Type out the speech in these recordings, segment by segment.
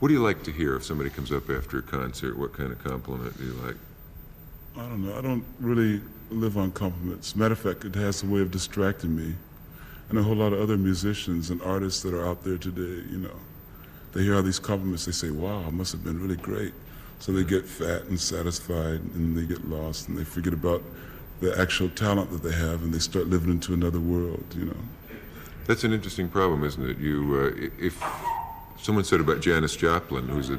What do you like to hear if somebody comes up after a concert? What kind of compliment do you like? I don't know. I don't really live on compliments. Matter of fact, it has a way of distracting me. And a whole lot of other musicians and artists that are out there today, you know, they hear all these compliments, they say, wow, it must have been really great. So they get fat and satisfied and they get lost and they forget about the actual talent that they have and they start living into another world, you know. That's an interesting problem, isn't it? If someone said about Janis Joplin, who's a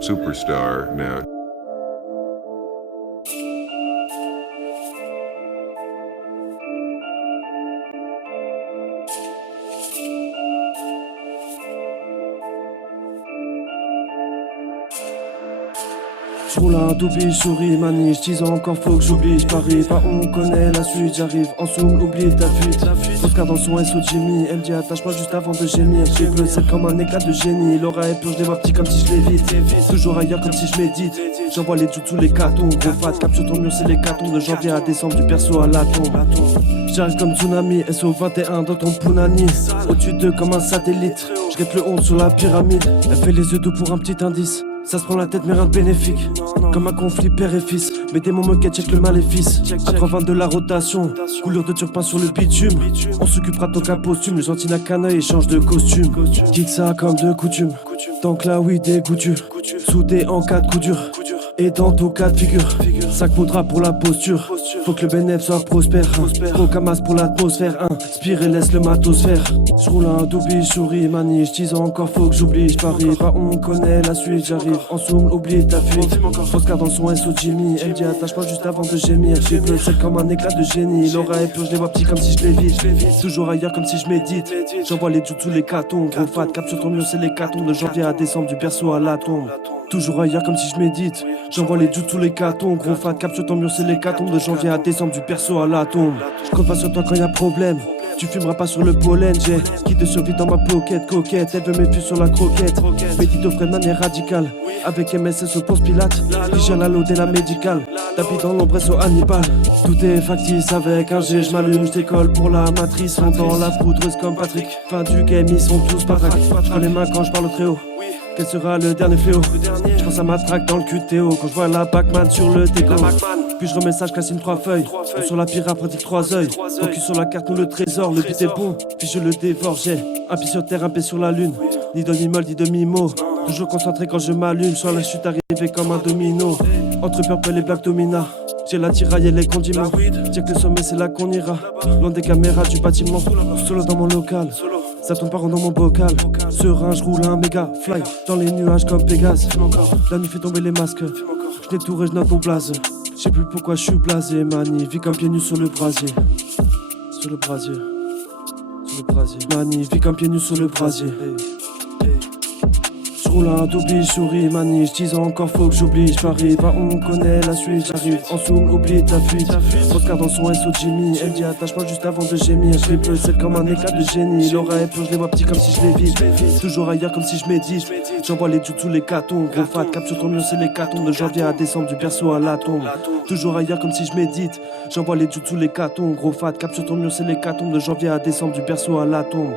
superstar now. J'roule un doubi, souris, manie, j'dis encore faut que j'oublie, j'parie pas, on connaît la suite, j'arrive en zoom, oublie ta fuite. Oscar dans son SO Jimmy, elle dit attache-moi juste avant de gémir. J'ai bleu, c'est comme un éclat de génie, l'aura est pure, je les vois petits comme si je l'évite. Toujours ailleurs comme si je médite, j'envoie les jutsu, les catons, gros fat, cap sur ton mur, c'est les catons, de janvier à décembre, du perso à la tombe. J'arrive comme tsunami, SO21 dans ton punani, au-dessus d'eux comme un satellite, j'guette le 11 sur la pyramide, elle fait les yeux doux pour un petit indice. Ça se prend la tête mais rien de bénéfique. Comme un conflit père et fils. Mes démons me quêtent, check le maléfice. À 3,20 de la rotation. Couleur de turpin sur le bitume. On s'occupera de ton cas posthume. Le gentil n'a qu'un œil et change de costume. Kick ça comme de coutume. Tant que la weed est goûture. Soudé en cas de coup dur. Et dans tout cas de figure. 5 moudras pour la posture. Faut que le bénéfice soit prospère. Rocamas pour l'atmosphère. Inspire et laisse le matos faire. J'roule un doubi, souris, manie. J'dis encore faut que j'oublie. J'parie pas, on connaît la suite. J'arrive en zoom, oublie ta fuite. Oscar dans son SO Jimmy. Elle dit attache-moi juste avant de gémir. J'ai bleu, c'est comme un éclat de génie. L'aura est pure, je les vois petits comme si je l'évite. Toujours ailleurs comme si je médite. J'envoie les jutsu, les catons. Gros fat, cap sur ton mur, c'est les catons. De janvier à décembre, du berceau à la tombe. Toujours ailleurs comme si je médite. J'envoie les jutsu, les catons. Gros fat, cap sur ton mur, c'est les catons. De janvier à décembre, du perso à la tombe. Je compte pas sur toi quand y'a problème. Tu fumeras pas sur le pollen, j'ai qui de survie dans ma pocket, coquette. Elle veut mes puces sur la croquette. Médite au frais de manière radicale. Avec MSS au Ponce Pilate. Puis la load et la médicale. Tapis dans l'ombre au Hannibal. Tout est factice avec un G. J'm'allume, j'décolle pour la matrice. Sont dans la poudreuse comme Patrick. Fin du game, ils sont tous patraques. J'prends les mains quand j'parle au très haut. Quel sera le dernier fléau? Je pense à ma traque dans le cul de Théo. Quand je vois la Pac-Man sur le déco. Puis je remets ça, je cassine 3 feuilles. On sur la pirate pratique 3 œils. Focus sur la carte ou le trésor. Le but est bon, puis je le dévore. J'ai un pied sur terre, un pied sur la lune. Ni demi-molle, ni demi-mot. Toujours concentré quand je m'allume. Sur la chute arrivée comme un domino. Entre Purple et Black Domina. J'ai la tiraille et les condiments. Check le sommet, c'est là qu'on ira. Loin des caméras du bâtiment. Solo dans mon local. Ça tourne pas rond dans mon bocal. Serein, je roule un méga fly. Dans les nuages comme Pégase. La nuit fait tomber les masques. Je détourne et je note mon blaze. Je sais plus pourquoi je suis blasé. Mani, vie comme pieds nus sur le brasier. Sur le brasier. Sur le brasier. Mani, vie comme pieds nus sur le brasier. J'roule un doubi, souris, manie, j'dis encore faut que j'oublie, j'parie pas, on connaît la suite, j'arrive en zoom, oublie ta fuite. Oscar dans son SO Jimmy, elle dit attache-moi juste avant de gémir. J'ai bleu, c'est comme un éclat de génie, l'aura est pure, je les vois petits comme si je l'évite. Toujours ailleurs comme si je médite, j'envoie les jutsu, les catons. Gros fat, cap sur ton mur, c'est les catons. De janvier à décembre, du berceau à la tombe. Toujours ailleurs comme si je médite, j'envoie les jutsu, les catons. Gros fat, cap sur ton mur, c'est les catons. De janvier à décembre, du berceau à la tombe.